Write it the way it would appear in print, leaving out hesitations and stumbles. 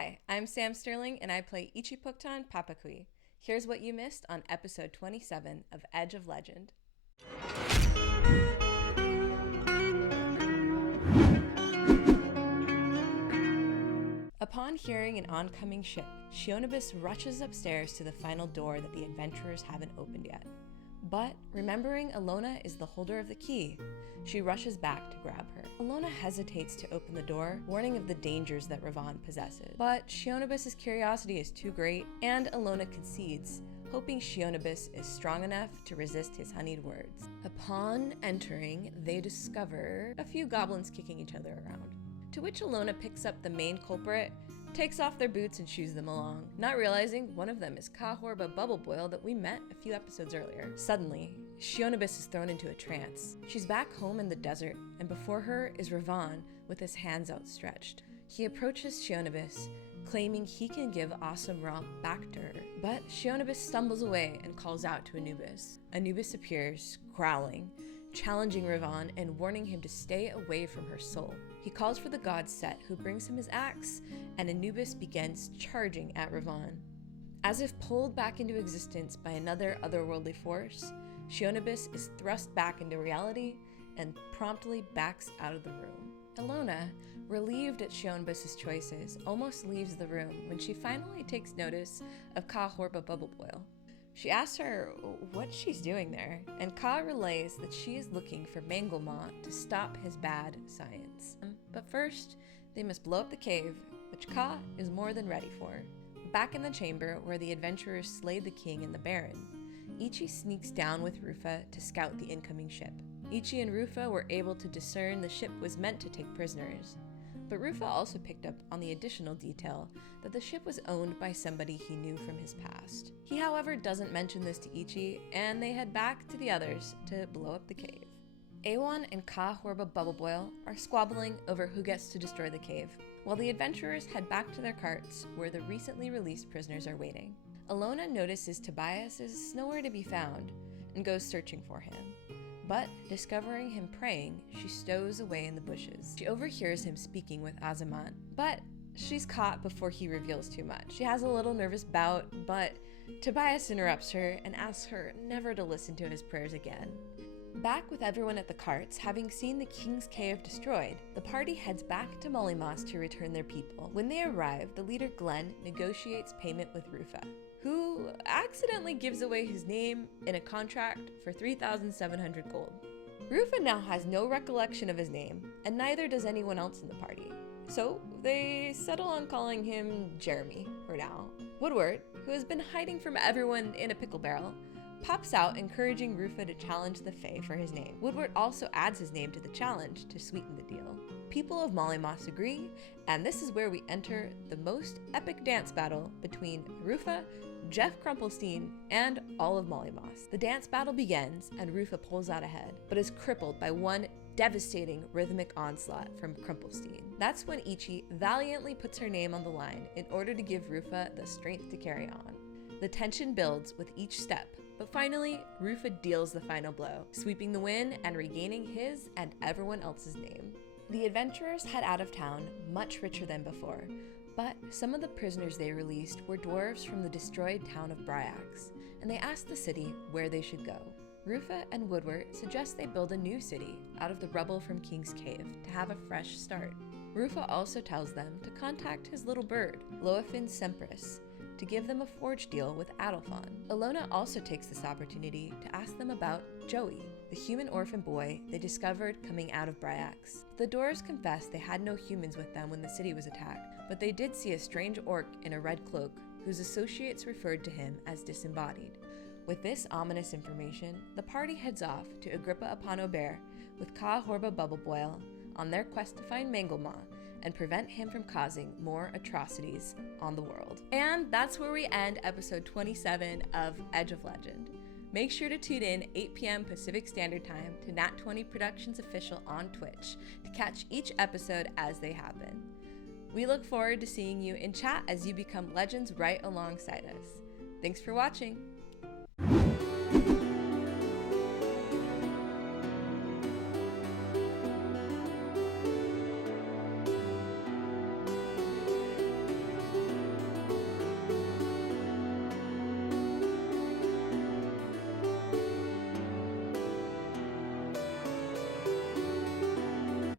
Hi, I'm Sam Sterling, and I play Ichipuktan Papakui. Here's what you missed on episode 27 of Edge of Legend. Upon hearing an oncoming ship, Shionibus rushes upstairs to the final door that the adventurers haven't opened yet. But, remembering Alona is the holder of the key, she rushes back to grab her. Alona hesitates to open the door, warning of the dangers that Ravon possesses. But Shionibus' curiosity is too great, and Alona concedes, hoping Shionibus is strong enough to resist his honeyed words. Upon entering, they discover a few goblins kicking each other around, to which Alona picks up the main culprit, takes off their boots and shoos them along, not realizing one of them is Kahorba Bubble Boil that we met a few episodes earlier. Suddenly, Shionibus is thrown into a trance. She's back home in the desert, and before her is Ravon with his hands outstretched. He approaches Shionibus, claiming he can give Awesome Romp back to her, but Shionibus stumbles away and calls out to Anubis. Anubis appears, growling, challenging Ravon and warning him to stay away from her soul. He calls for the god Set, who brings him his axe, and Anubis begins charging at Ravon. As if pulled back into existence by another otherworldly force, Shionibus is thrust back into reality and promptly backs out of the room. Alona, relieved at Shionibus' choices, almost leaves the room when she finally takes notice of Kahorba Bubble Boil. She asks her what she's doing there, and Ka relays that she is looking for Manglemaw to stop his bad science. But first, they must blow up the cave, which Ka is more than ready for. Back in the chamber where the adventurers slayed the king and the baron, Ichi sneaks down with Rufa to scout the incoming ship. Ichi and Rufa were able to discern the ship was meant to take prisoners, but Rufa also picked up on the additional detail that the ship was owned by somebody he knew from his past. He, however, doesn't mention this to Ichi, and they head back to the others to blow up the cave. Awan and Kahorba Bubble Boil are squabbling over who gets to destroy the cave, while the adventurers head back to their carts where the recently released prisoners are waiting. Alona notices Tobias is nowhere to be found and goes searching for him. But, discovering him praying, she stows away in the bushes. She overhears him speaking with Azamat, but she's caught before he reveals too much. She has a little nervous bout, but Tobias interrupts her and asks her never to listen to his prayers again. Back with everyone at the carts, having seen the King's Cave destroyed, the party heads back to Mollymoss to return their people. When they arrive, the leader Glenn negotiates payment with Rufa, who accidentally gives away his name in a contract for 3,700 gold. Rufa now has no recollection of his name, and neither does anyone else in the party. So they settle on calling him Jeremy for now. Woodward, who has been hiding from everyone in a pickle barrel, pops out encouraging Rufa to challenge the Fae for his name. Woodward also adds his name to the challenge to sweeten the deal. People of Mollymoss agree, and this is where we enter the most epic dance battle between Rufa, Jeff Crumplestein, and all of Mollymoss. The dance battle begins, and Rufa pulls out ahead, but is crippled by one devastating rhythmic onslaught from Crumplestein. That's when Ichi valiantly puts her name on the line in order to give Rufa the strength to carry on. The tension builds with each step, but finally, Rufa deals the final blow, sweeping the win and regaining his and everyone else's name. The adventurers head out of town, much richer than before, but some of the prisoners they released were dwarves from the destroyed town of Bryax, and they asked the city where they should go. Rufa and Woodward suggest they build a new city out of the rubble from King's Cave to have a fresh start. Rufa also tells them to contact his little bird, Loafin Sempris, to give them a forge deal with Adelphon. Alona also takes this opportunity to ask them about Joey, the human orphan boy they discovered coming out of Bryax. The dwarves confess they had no humans with them when the city was attacked, but they did see a strange orc in a red cloak whose associates referred to him as disembodied. With this ominous information, the party heads off to Agrippa upon Aubert with Kahorba Bubble Boil on their quest to find Manglemaw and prevent him from causing more atrocities on the world. And that's where we end episode 27 of Edge of Legend. Make sure to tune in 8 p.m. Pacific Standard Time to Nat20 Productions Official on Twitch to catch each episode as they happen. We look forward to seeing you in chat as you become legends right alongside us. Thanks for watching!